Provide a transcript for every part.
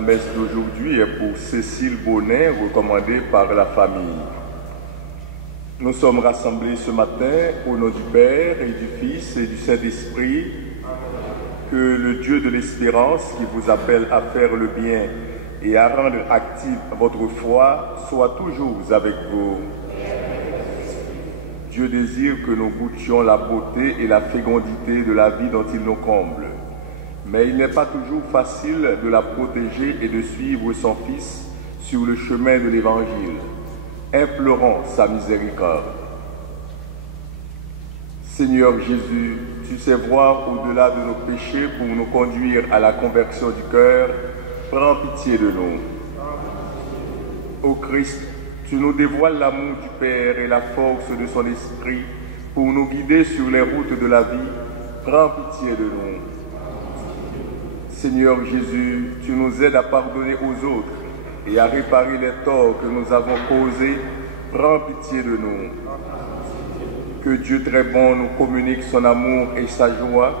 La messe d'aujourd'hui est pour Cécile Bonnet, recommandée par la famille. Nous sommes rassemblés ce matin au nom du Père et du Fils et du Saint-Esprit. Que le Dieu de l'espérance qui vous appelle à faire le bien et à rendre active votre foi soit toujours avec vous. Dieu désire que nous goûtions la beauté et la fécondité de la vie dont il nous comble. Mais il n'est pas toujours facile de la protéger et de suivre son Fils sur le chemin de l'Évangile. Implorons sa miséricorde. Seigneur Jésus, tu sais voir au-delà de nos péchés pour nous conduire à la conversion du cœur. Prends pitié de nous. Ô Christ, tu nous dévoiles l'amour du Père et la force de son Esprit pour nous guider sur les routes de la vie. Prends pitié de nous. Seigneur Jésus, tu nous aides à pardonner aux autres et à réparer les torts que nous avons causés. Prends pitié de nous. Que Dieu très bon nous communique son amour et sa joie,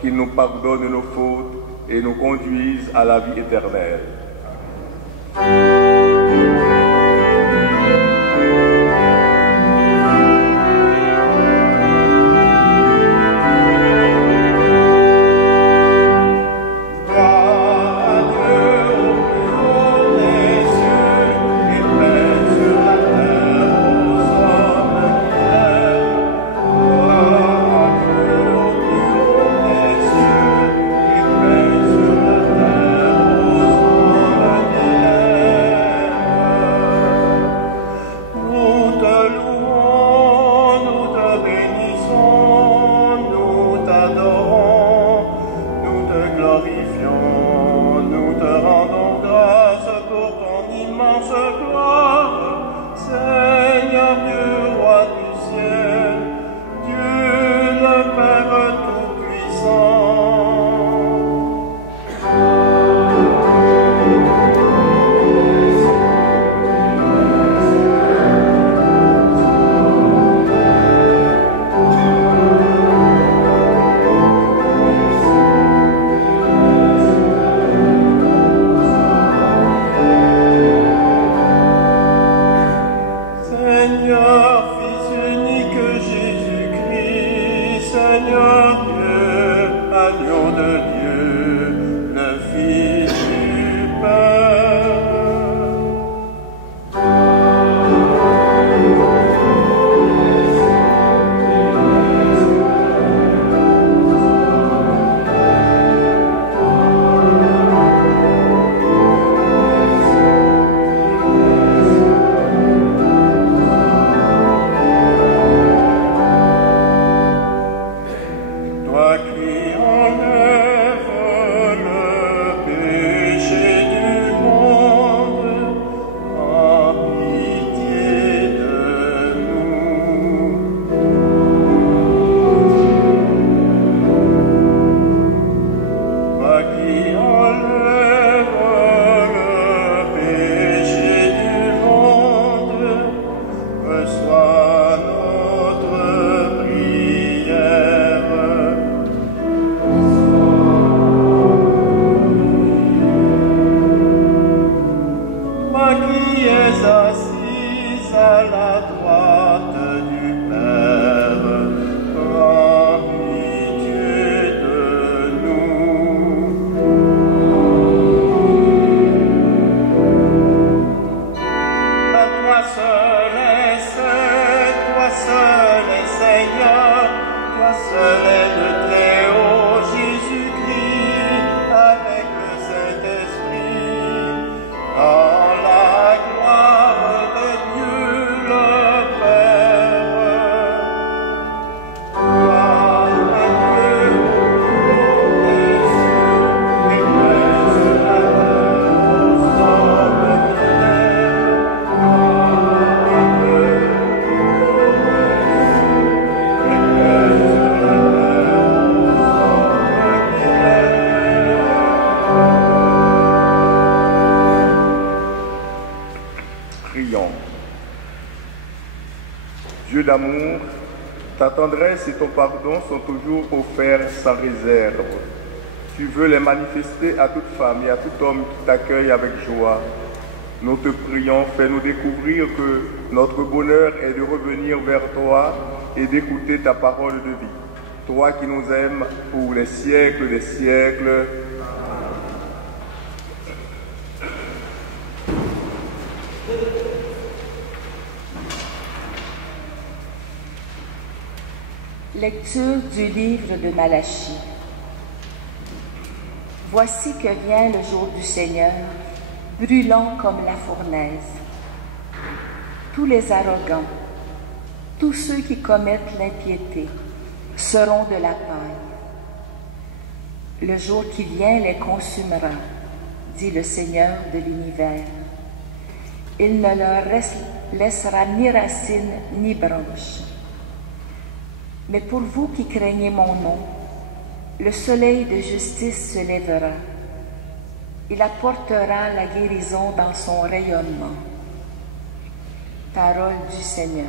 qu'il nous pardonne nos fautes et nous conduise à la vie éternelle. Dieu d'amour, ta tendresse et ton pardon sont toujours offerts sans réserve. tu veux les manifester à toute femme et à tout homme qui t'accueille avec joie. Nous te prions, fais-nous découvrir que notre bonheur est de revenir vers toi et d'écouter ta parole de vie. Toi qui nous aimes pour les siècles des siècles. Lecture du livre de Malachie. Voici que vient le jour du Seigneur, brûlant comme la fournaise. Tous les arrogants, tous ceux qui commettent l'impiété, seront de la paille. Le jour qui vient les consumera, dit le Seigneur de l'univers. Il ne leur laissera ni racines ni branches. Mais pour vous qui craignez mon nom, le soleil de justice se lèvera. Il apportera la guérison dans son rayonnement. Parole du Seigneur.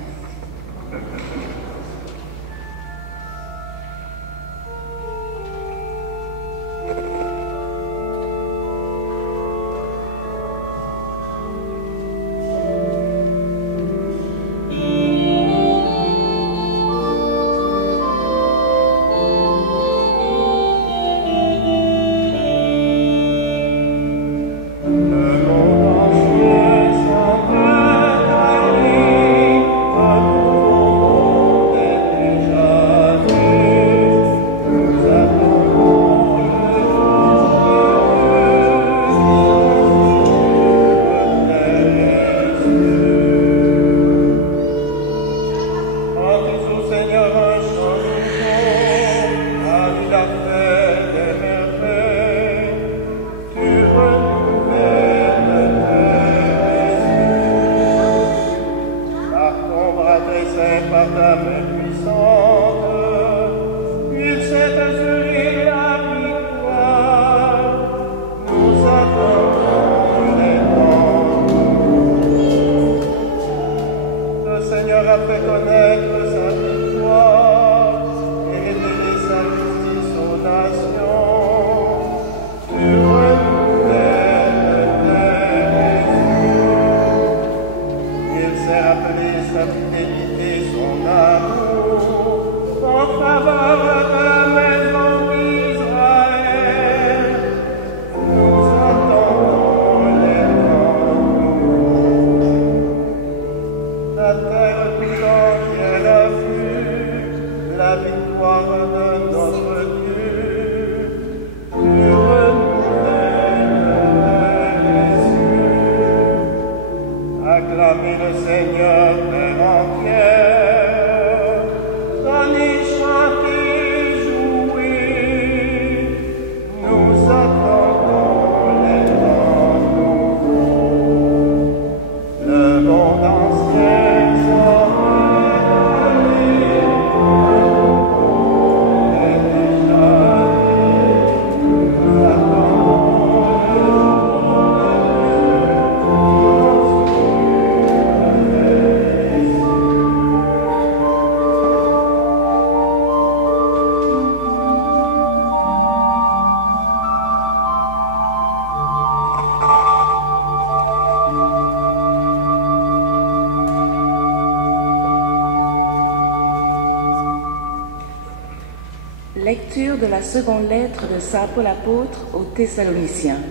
Lecture de la seconde lettre de Saint Paul apôtre aux Thessaloniciens.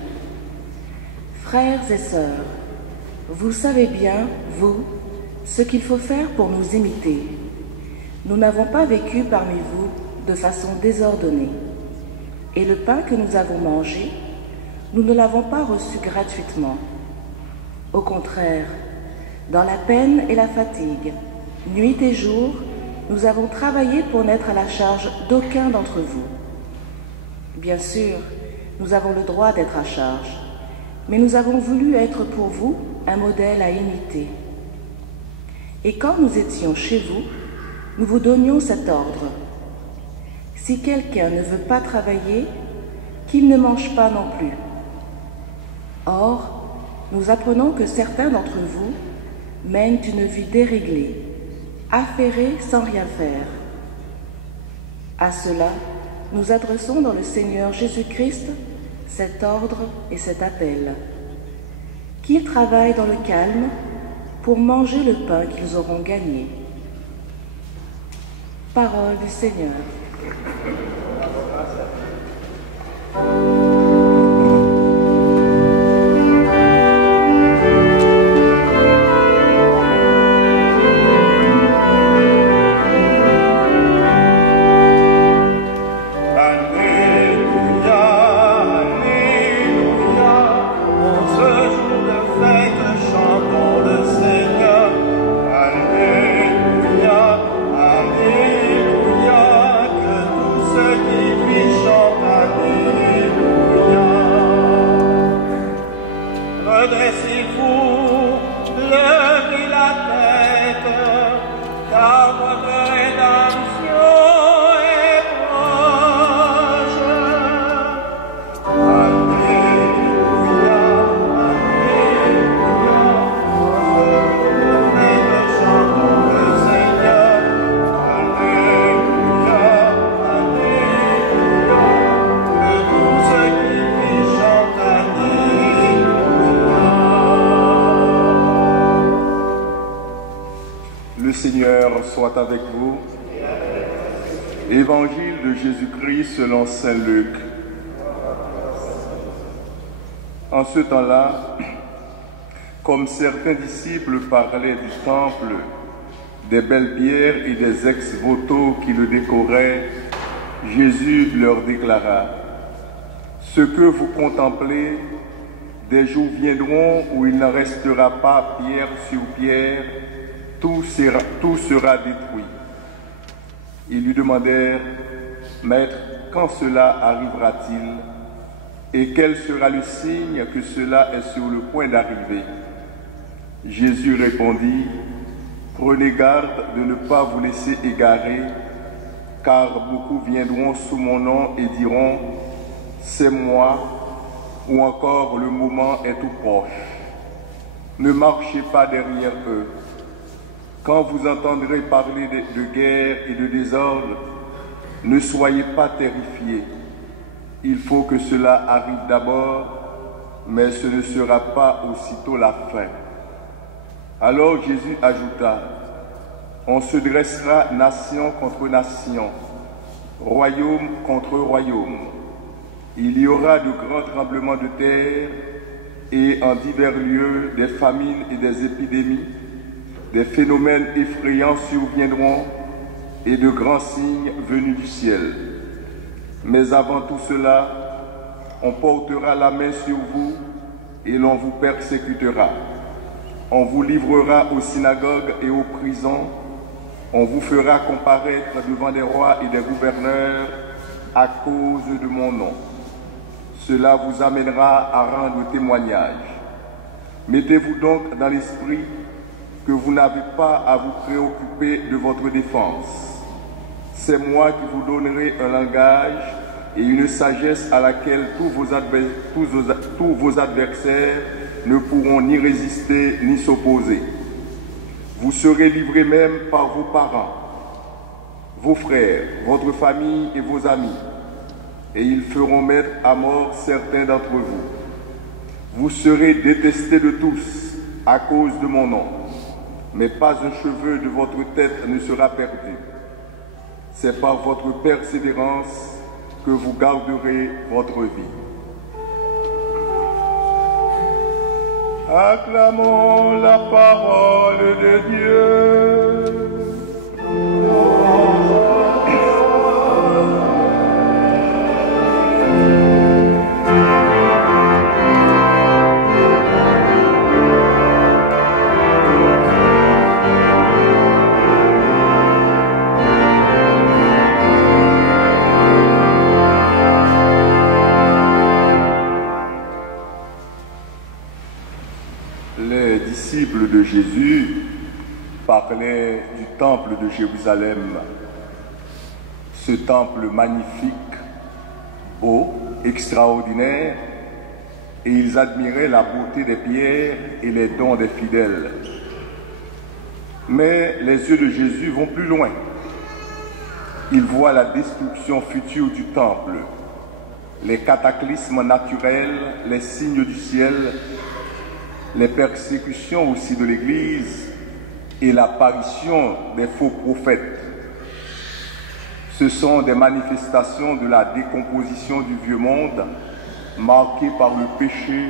Frères et sœurs, vous savez bien, vous, ce qu'il faut faire pour nous imiter. Nous n'avons pas vécu parmi vous de façon désordonnée. Et le pain que nous avons mangé, nous ne l'avons pas reçu gratuitement. Au contraire, dans la peine et la fatigue, nuit et jour, nous avons travaillé pour n'être à la charge d'aucun d'entre vous. Bien sûr, nous avons le droit d'être à charge, mais nous avons voulu être pour vous un modèle à imiter. Et quand nous étions chez vous, nous vous donnions cet ordre. Si quelqu'un ne veut pas travailler, qu'il ne mange pas non plus. Or, nous apprenons que certains d'entre vous mènent une vie déréglée, affairés sans rien faire. À cela, nous adressons dans le Seigneur Jésus-Christ cet ordre et cet appel. Qu'ils travaillent dans le calme pour manger le pain qu'ils auront gagné. Parole du Seigneur. Soit avec vous. Évangile de Jésus-Christ selon saint Luc. En ce temps-là, comme certains disciples parlaient du temple, des belles pierres et des ex-voto qui le décoraient, Jésus leur déclara: ce que vous contemplez, des jours viendront où il ne restera pas pierre sur pierre, tout sera détruit. Ils lui demandèrent: Maître, quand cela arrivera-t-il? Et quel sera le signe que cela est sur le point d'arriver? Jésus répondit: Prenez garde de ne pas vous laisser égarer, car beaucoup viendront sous mon nom et diront: c'est moi, ou encore le moment est tout proche. Ne marchez pas derrière eux. Quand vous entendrez parler de guerre et de désordre, ne soyez pas terrifiés. Il faut que cela arrive d'abord, mais ce ne sera pas aussitôt la fin. Alors Jésus ajouta: on se dressera nation contre nation, royaume contre royaume. Il y aura de grands tremblements de terre et en divers lieux des famines et des épidémies. Des phénomènes effrayants surviendront et de grands signes venus du ciel. Mais avant tout cela, on portera la main sur vous et l'on vous persécutera. On vous livrera aux synagogues et aux prisons. On vous fera comparaître devant des rois et des gouverneurs à cause de mon nom. Cela vous amènera à rendre témoignage. Mettez-vous donc dans l'esprit que vous n'avez pas à vous préoccuper de votre défense. C'est moi qui vous donnerai un langage et une sagesse à laquelle tous vos adversaires ne pourront ni résister ni s'opposer. Vous serez livrés même par vos parents, vos frères, votre famille et vos amis, et ils feront mettre à mort certains d'entre vous. Vous serez détestés de tous à cause de mon nom. Mais pas un cheveu de votre tête ne sera perdu. C'est par votre persévérance que vous garderez votre vie. Acclamons la parole de Dieu. Les disciples de Jésus parlaient du temple de Jérusalem, ce temple magnifique, beau, extraordinaire, et ils admiraient la beauté des pierres et les dons des fidèles. Mais les yeux de Jésus vont plus loin. il voit la destruction future du temple, les cataclysmes naturels, les signes du ciel, les persécutions aussi de l'Église et l'apparition des faux prophètes. Ce sont des manifestations de la décomposition du vieux monde, marquée par le péché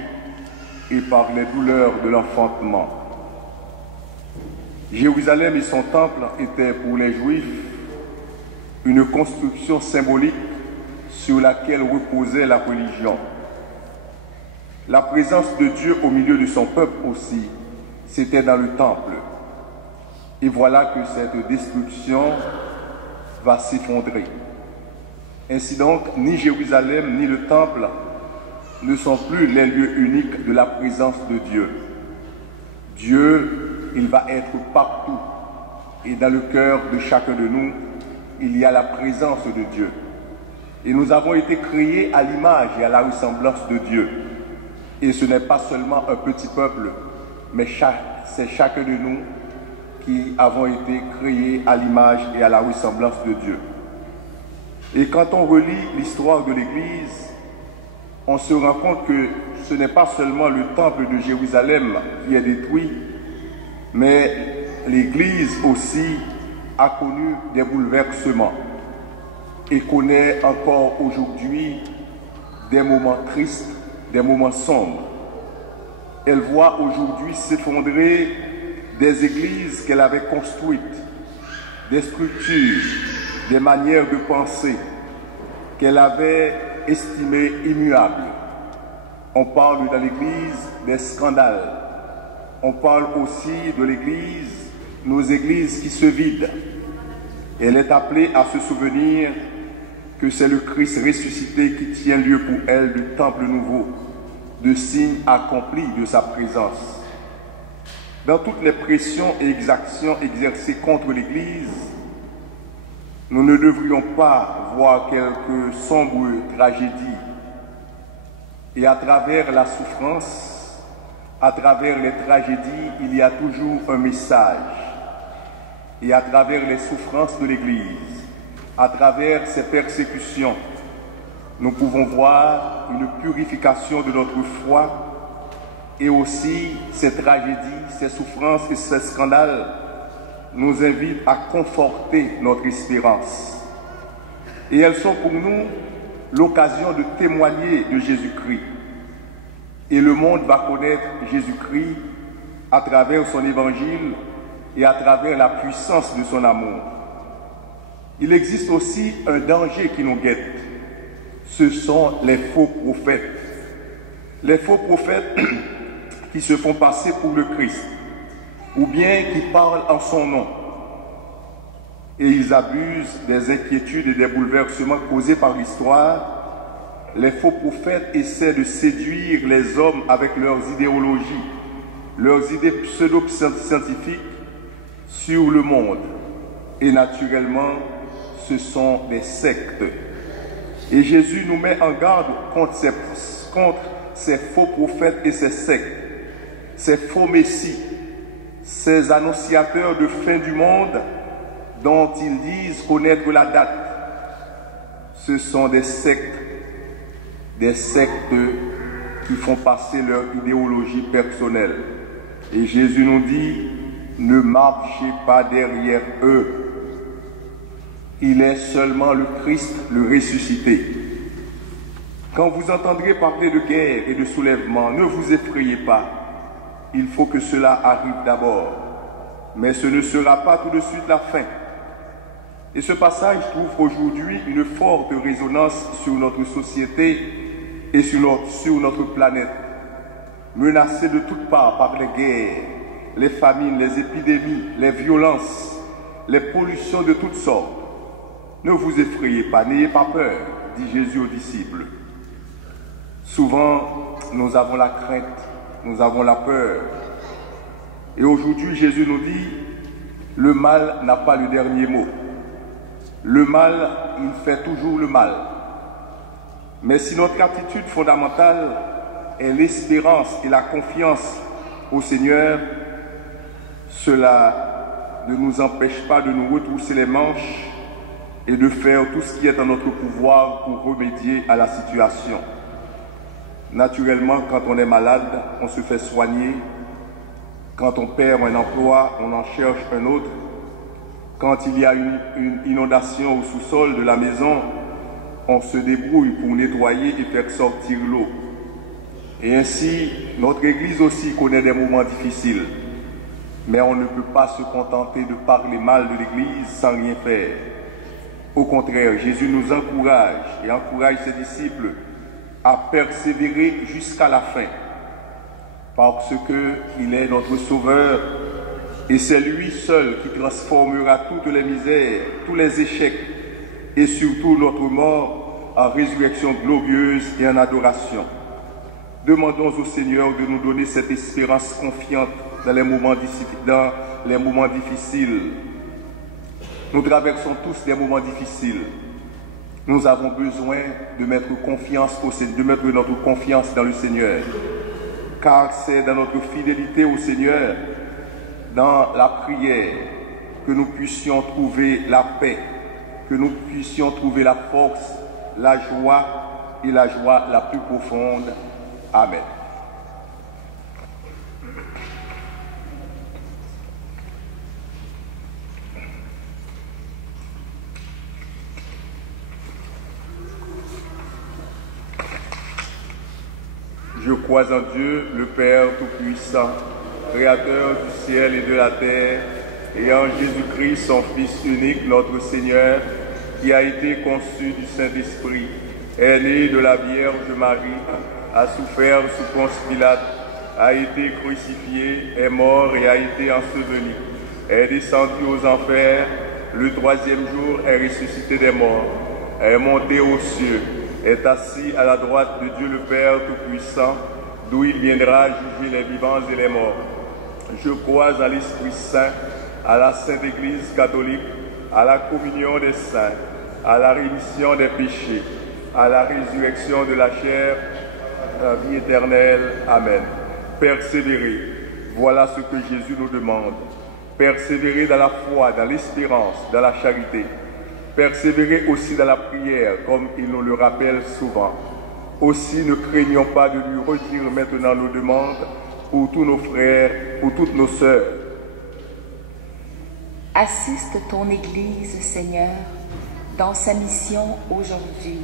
et par les douleurs de l'enfantement. Jérusalem et son temple étaient pour les Juifs une construction symbolique sur laquelle reposait la religion. La présence de Dieu au milieu de son peuple aussi, c'était dans le temple. Et voilà que cette destruction va s'effondrer. Ainsi donc, ni Jérusalem ni le temple ne sont plus les lieux uniques de la présence de Dieu. Dieu, il va être partout. Et dans le cœur de chacun de nous, il y a la présence de Dieu. Et nous avons été créés à l'image et à la ressemblance de Dieu. Et ce n'est pas seulement un petit peuple, mais c'est chacun de nous qui avons été créés à l'image et à la ressemblance de Dieu. Et quand on relit l'histoire de l'Église, on se rend compte que ce n'est pas seulement le temple de Jérusalem qui est détruit, mais l'Église aussi a connu des bouleversements et connaît encore aujourd'hui des moments tristes, des moments sombres. Elle voit aujourd'hui s'effondrer des églises qu'elle avait construites, des structures, des manières de penser qu'elle avait estimées immuables. On parle dans l'Église des scandales. On parle aussi de l'Église, nos églises qui se vident. Elle est appelée à se souvenir que c'est le Christ ressuscité qui tient lieu pour elle du temple nouveau, de signes accomplis de sa présence. Dans toutes les pressions et exactions exercées contre l'Église, nous ne devrions pas voir quelques sombres tragédies. Et à travers la souffrance, à travers les tragédies, il y a toujours un message. Et à travers les souffrances de l'Église, à travers ces persécutions, nous pouvons voir une purification de notre foi. Et aussi, ces tragédies, ces souffrances et ces scandales nous invitent à conforter notre espérance. Et elles sont pour nous l'occasion de témoigner de Jésus-Christ. Et le monde va connaître Jésus-Christ à travers son évangile et à travers la puissance de son amour. Il existe aussi un danger qui nous guette. Ce sont les faux prophètes. Les faux prophètes qui se font passer pour le Christ, ou bien qui parlent en son nom. Et ils abusent des inquiétudes et des bouleversements causés par l'histoire. Les faux prophètes essaient de séduire les hommes avec leurs idéologies, leurs idées pseudo-scientifiques sur le monde. Et naturellement, ce sont des sectes. Et Jésus nous met en garde contre ces faux prophètes et ces sectes, ces faux messies, ces annonciateurs de fin du monde dont ils disent connaître la date. Ce sont des sectes qui font passer leur idéologie personnelle. Et Jésus nous dit, ne marchez pas derrière eux. Il est seulement le Christ, le ressuscité. Quand vous entendrez parler de guerre et de soulèvement, ne vous effrayez pas. Il faut que cela arrive d'abord. Mais ce ne sera pas tout de suite la fin. Et ce passage trouve aujourd'hui une forte résonance sur notre société et sur notre planète, menacée de toutes parts par les guerres, les famines, les épidémies, les violences, les pollutions de toutes sortes. Ne vous effrayez pas, n'ayez pas peur, dit Jésus aux disciples. Souvent, nous avons la crainte, nous avons la peur. Et aujourd'hui, Jésus nous dit, le mal n'a pas le dernier mot. Le mal, il fait toujours le mal. Mais si notre attitude fondamentale est l'espérance et la confiance au Seigneur, cela ne nous empêche pas de nous retrousser les manches et de faire tout ce qui est en notre pouvoir pour remédier à la situation. Naturellement, quand on est malade, on se fait soigner. Quand on perd un emploi, on en cherche un autre. Quand il y a une inondation au sous-sol de la maison, on se débrouille pour nettoyer et faire sortir l'eau. Et ainsi, notre Église aussi connaît des moments difficiles. Mais on ne peut pas se contenter de parler mal de l'Église sans rien faire. Au contraire, Jésus nous encourage et encourage ses disciples à persévérer jusqu'à la fin. Parce qu'il est notre Sauveur et c'est lui seul qui transformera toutes les misères, tous les échecs et surtout notre mort en résurrection glorieuse et en adoration. Demandons au Seigneur de nous donner cette espérance confiante dans les moments difficiles. Nous traversons tous des moments difficiles. Nous avons besoin de mettre notre confiance dans le Seigneur. Car c'est dans notre fidélité au Seigneur, dans la prière, que nous puissions trouver la paix, que nous puissions trouver la force, la joie et la joie la plus profonde. Amen. Je crois en Dieu, le Père Tout-Puissant, Créateur du ciel et de la terre, et en Jésus-Christ, son Fils unique, notre Seigneur, qui a été conçu du Saint-Esprit, est né de la Vierge Marie, a souffert sous Ponce Pilate, a été crucifié, est mort et a été enseveli, est descendu aux enfers, le troisième jour est ressuscité des morts, est monté aux cieux, est assis à la droite de Dieu le Père Tout-Puissant, d'où il viendra juger les vivants et les morts. Je crois à l'Esprit Saint, à la Sainte Église catholique, à la communion des saints, à la rémission des péchés, à la résurrection de la chair, à la vie éternelle. Amen. Persévérez, voilà ce que Jésus nous demande. Persévérez dans la foi, dans l'espérance, dans la charité. Persévérez aussi dans la prière, comme il nous le rappelle souvent. Aussi, ne craignons pas de lui redire maintenant nos demandes pour tous nos frères, pour toutes nos sœurs. Assiste ton Église, Seigneur, dans sa mission aujourd'hui.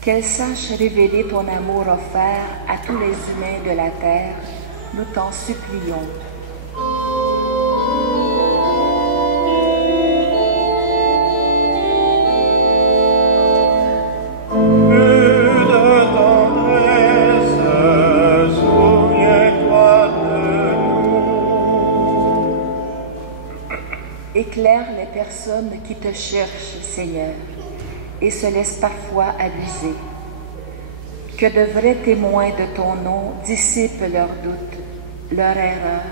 Qu'elle sache révéler ton amour offert à tous les humains de la terre, nous t'en supplions. Éclaire les personnes qui te cherchent, Seigneur, et se laissent parfois abuser. Que de vrais témoins de ton nom dissipent leurs doutes, leurs erreurs.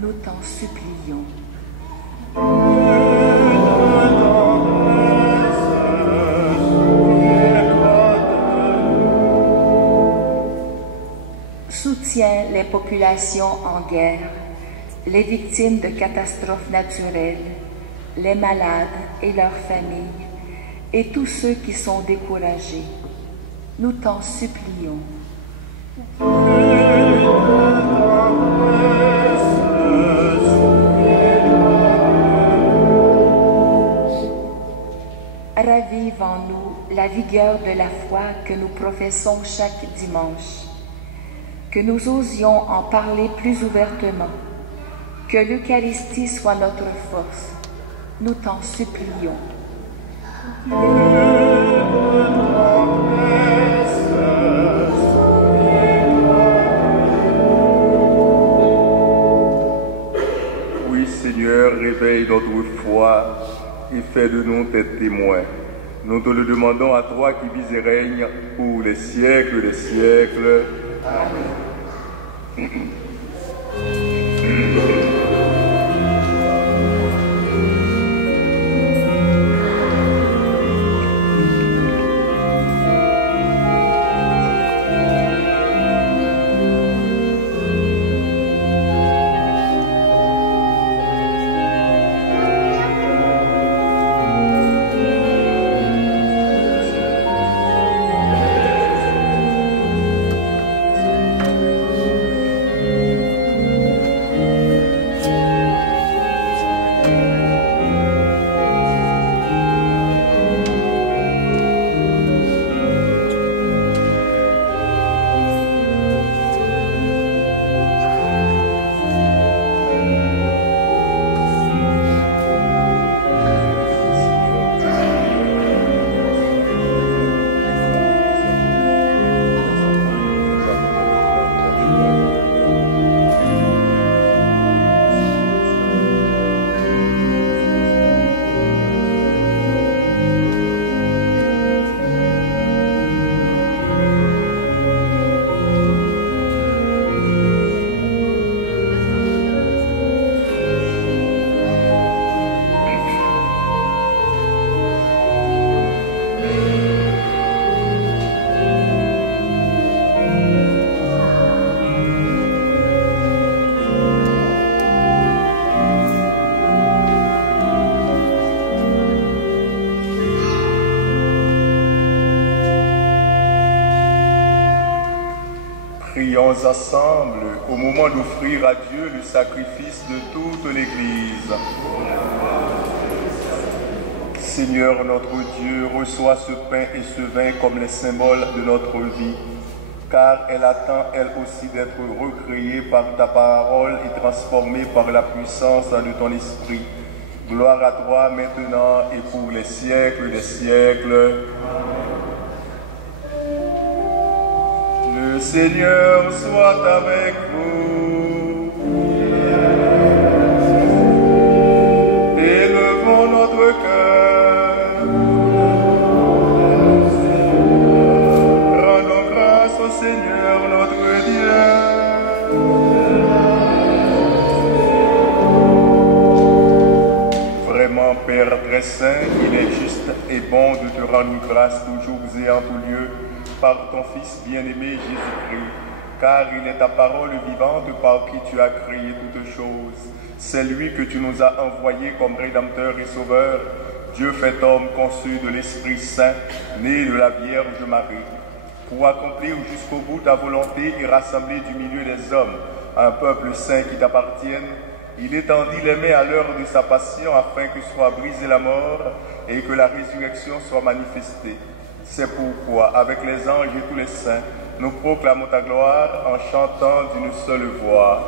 Nous t'en supplions. Soutiens les populations en guerre, les victimes de catastrophes naturelles, les malades et leurs familles, et tous ceux qui sont découragés. Nous t'en supplions. Ravive en nous la vigueur de la foi que nous professons chaque dimanche, que nous osions en parler plus ouvertement, que l'Eucharistie soit notre force. Nous t'en supplions. Oui, Seigneur, réveille notre foi et fais de nous tes témoins. Nous te le demandons à toi qui vis et règnes pour les siècles des siècles. Amen. Prions ensemble au moment d'offrir à Dieu le sacrifice de toute l'Église. Seigneur notre Dieu, reçois ce pain et ce vin comme les symboles de notre vie, car elle attend elle aussi d'être recréée par ta parole et transformée par la puissance de ton esprit. Gloire à toi maintenant et pour les siècles des siècles. Le Seigneur soit avec vous. Élevons notre cœur. Rendons grâce au Seigneur notre Dieu. Vraiment, Père très saint, il est juste et bon de te rendre grâce toujours et en tout lieu par ton Fils bien-aimé Jésus-Christ, car il est ta parole vivante par qui tu as créé toutes choses. C'est lui que tu nous as envoyé comme Rédempteur et Sauveur, Dieu fait homme conçu de l'Esprit Saint, né de la Vierge Marie, pour accomplir jusqu'au bout ta volonté et rassembler du milieu des hommes un peuple saint qui t'appartienne. Il étendit les mains à l'heure de sa passion afin que soit brisée la mort et que la résurrection soit manifestée. C'est pourquoi, avec les anges et tous les saints, nous proclamons ta gloire en chantant d'une seule voix.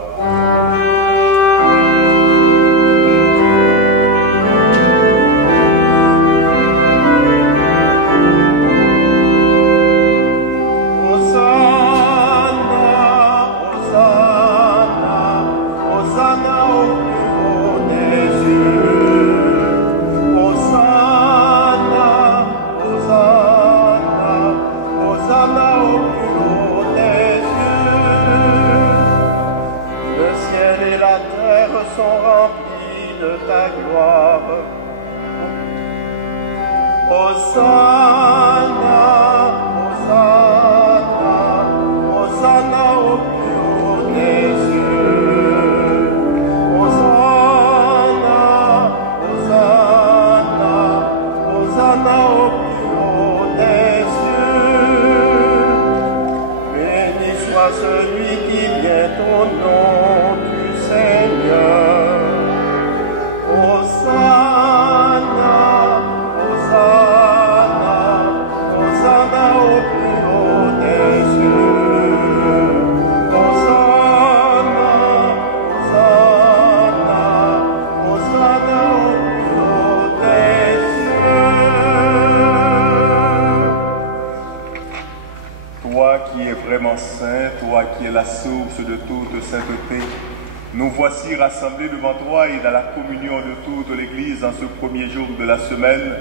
Nous voici rassemblés devant toi et dans la communion de toute l'Église en ce premier jour de la semaine.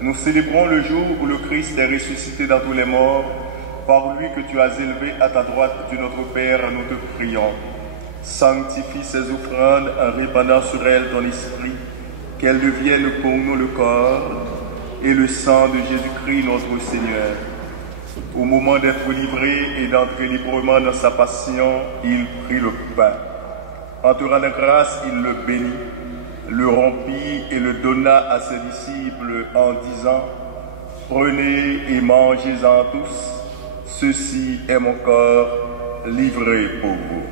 Nous célébrons le jour où le Christ est ressuscité dans tous les morts. Par lui que tu as élevé à ta droite, Dieu notre Père, nous te prions. Sanctifie ces offrandes en répandant sur elles ton esprit, qu'elles deviennent pour nous le corps et le sang de Jésus-Christ notre Seigneur. Au moment d'être livré et d'entrer librement dans sa passion, il prit le pain. En te rendant grâce, il le bénit, le rompit et le donna à ses disciples en disant « Prenez et mangez-en tous, ceci est mon corps livré pour vous. »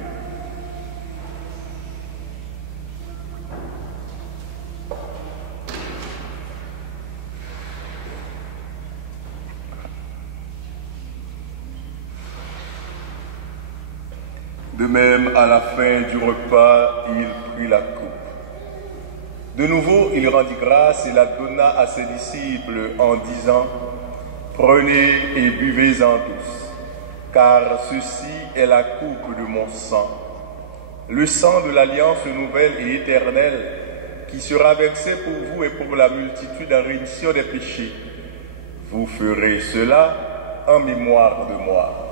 De même, à la fin du repas, il prit la coupe. De nouveau, il rendit grâce et la donna à ses disciples en disant « Prenez et buvez-en tous, car ceci est la coupe de mon sang, le sang de l'alliance nouvelle et éternelle qui sera versé pour vous et pour la multitude en rémission des péchés. Vous ferez cela en mémoire de moi. »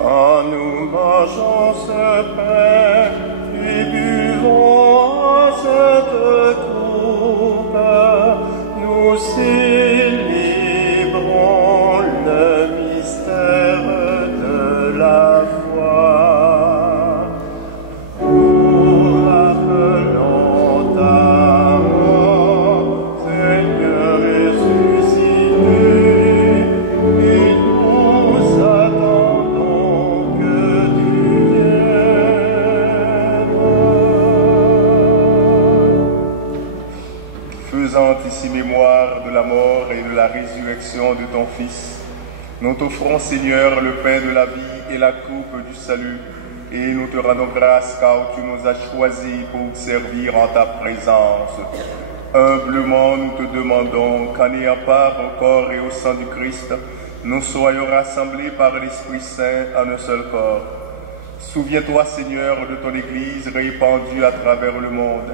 Quand nous mangeons ce pain et buvons cette coupe, nous célébrons le mystère la mort et de la résurrection de ton Fils, nous t'offrons, Seigneur, le pain de la vie et la coupe du salut, et nous te rendons grâce car tu nous as choisis pour servir en ta présence. Humblement, nous te demandons qu'en ayant part au corps et au sang du Christ, nous soyons rassemblés par l'Esprit Saint en un seul corps. Souviens-toi, Seigneur, de ton Église répandue à travers le monde.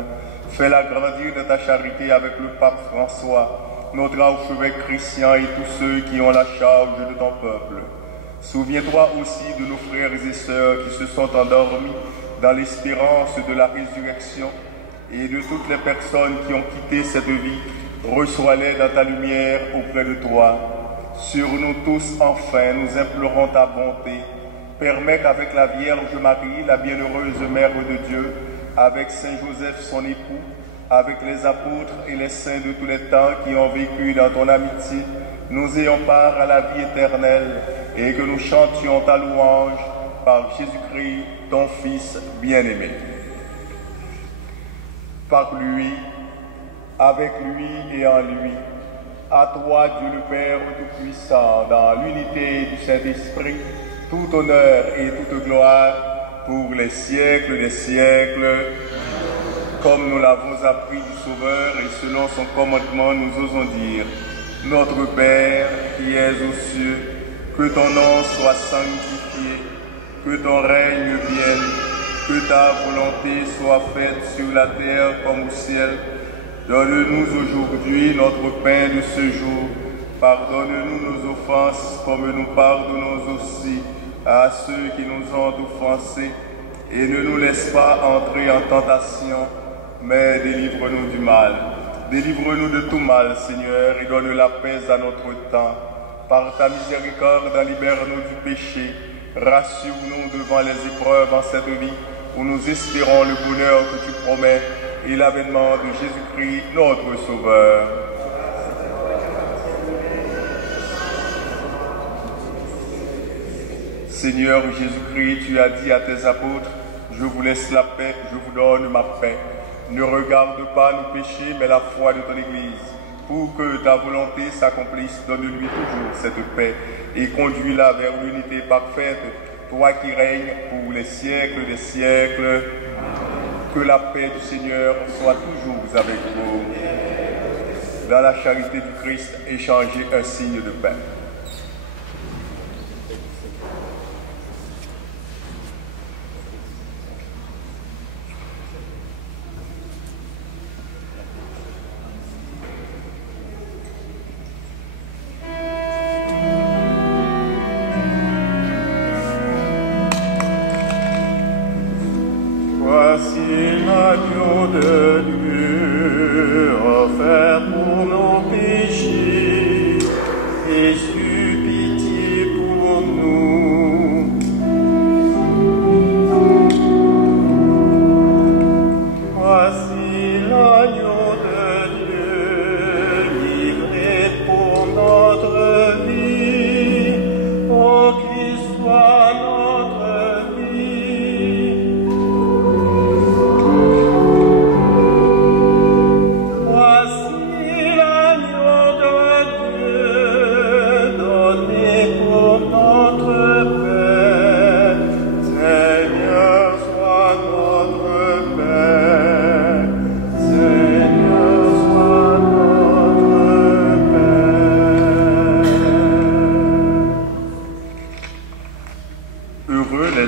Fais-la grandir de ta charité avec le pape François, notre archevêque Christian et tous ceux qui ont la charge de ton peuple. Souviens-toi aussi de nos frères et sœurs qui se sont endormis dans l'espérance de la résurrection et de toutes les personnes qui ont quitté cette vie. Reçois-les dans ta lumière auprès de toi. Sur nous tous, enfin, nous implorons ta bonté. Permets qu'avec la Vierge Marie, la bienheureuse Mère de Dieu, avec Saint Joseph son époux, avec les apôtres et les saints de tous les temps qui ont vécu dans ton amitié, nous ayons part à la vie éternelle et que nous chantions ta louange par Jésus-Christ, ton Fils bien-aimé. Par lui, avec lui et en lui, à toi, Dieu le Père Tout-Puissant, dans l'unité du Saint-Esprit, tout honneur et toute gloire pour les siècles des siècles. Comme nous l'avons appris du Sauveur et selon son commandement, nous osons dire: Notre Père qui es aux cieux, que ton nom soit sanctifié, que ton règne vienne, que ta volonté soit faite sur la terre comme au ciel. Donne-nous aujourd'hui notre pain de ce jour. Pardonne-nous nos offenses comme nous pardonnons aussi à ceux qui nous ont offensés. Et ne nous laisse pas entrer en tentation, mais délivre-nous du mal. Délivre-nous de tout mal, Seigneur, et donne la paix à notre temps. Par ta miséricorde, libère-nous du péché. Rassure-nous devant les épreuves en cette vie, où nous espérons le bonheur que tu promets et l'avènement de Jésus-Christ, notre Sauveur. Seigneur Jésus-Christ, tu as dit à tes apôtres: je vous laisse la paix, je vous donne ma paix. Ne regarde pas nos péchés, mais la foi de ton Église. Pour que ta volonté s'accomplisse, donne-lui toujours cette paix et conduis-la vers l'unité parfaite, toi qui règnes pour les siècles des siècles. Que la paix du Seigneur soit toujours avec vous. Dans la charité du Christ, échangez un signe de paix. Voici l'agneau de Dieu, offert pour nos péchés, Jésus, pitié pour nous. Voici l'agneau de Dieu, livré pour notre vie, ô Christ soit notre vie.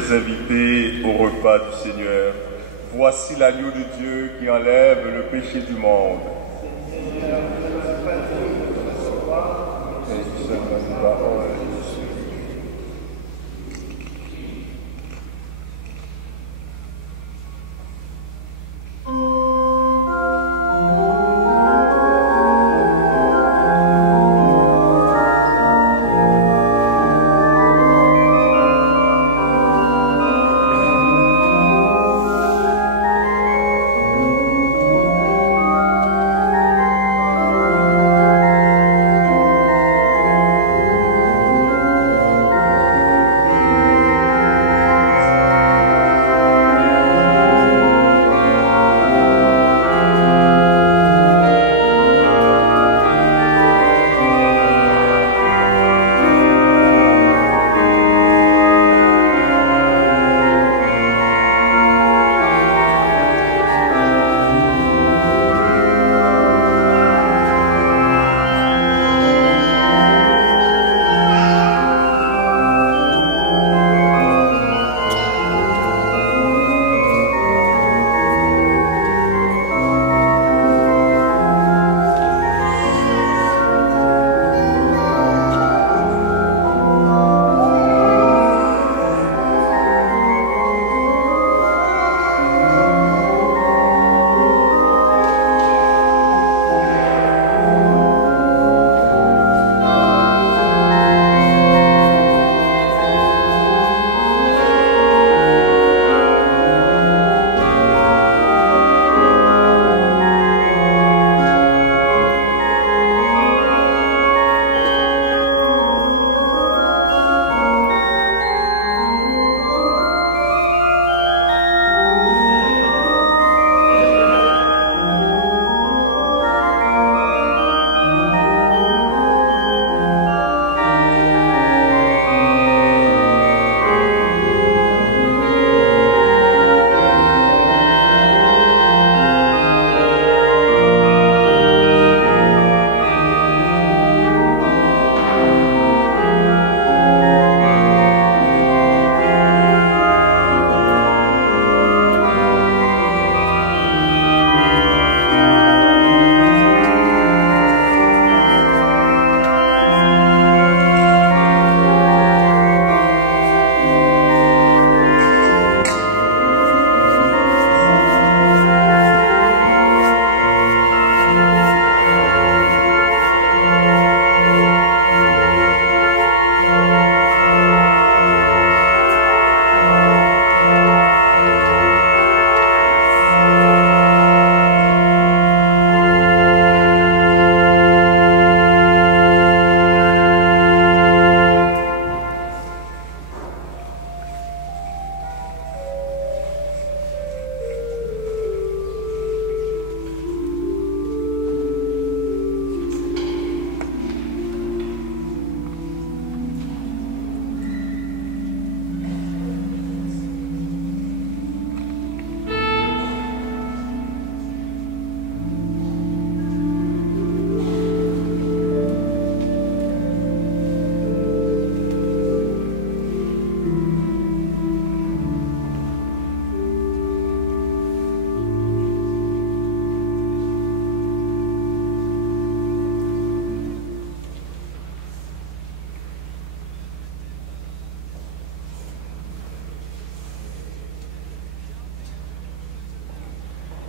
Invités au repas du Seigneur. Voici l'agneau de Dieu qui enlève le péché du monde.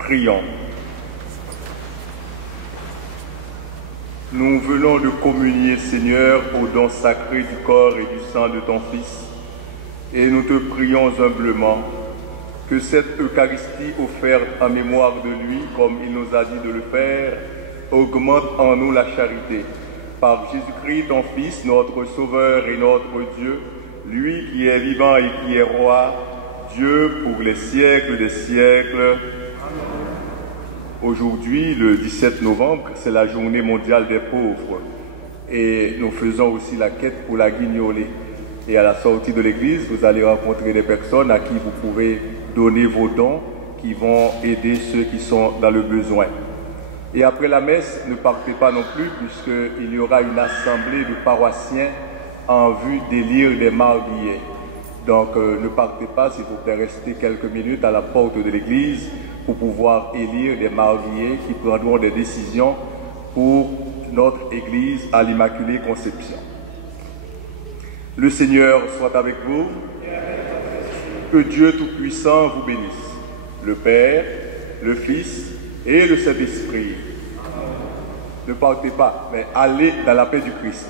Prions. Nous venons de communier, Seigneur, au don sacré du corps et du sang de ton Fils, et nous te prions humblement que cette Eucharistie offerte en mémoire de lui, comme il nous a dit de le faire, augmente en nous la charité. Par Jésus-Christ, ton Fils, notre Sauveur et notre Dieu, lui qui est vivant et qui est roi, Dieu pour les siècles des siècles. Aujourd'hui, le 17 novembre, c'est la journée mondiale des pauvres. Et nous faisons aussi la quête pour la guignolée. Et à la sortie de l'église, vous allez rencontrer des personnes à qui vous pouvez donner vos dons qui vont aider ceux qui sont dans le besoin. Et après la messe, ne partez pas non plus puisqu'il y aura une assemblée de paroissiens en vue d'élire des marguilliers. Donc ne partez pas, s'il vous plaît, restez quelques minutes à la porte de l'église pour pouvoir élire des marguilliers qui prendront des décisions pour notre église à l'Immaculée Conception. Le Seigneur soit avec vous. Que Dieu Tout-Puissant vous bénisse, le Père, le Fils et le Saint-Esprit. Ne partez pas, mais allez dans la paix du Christ.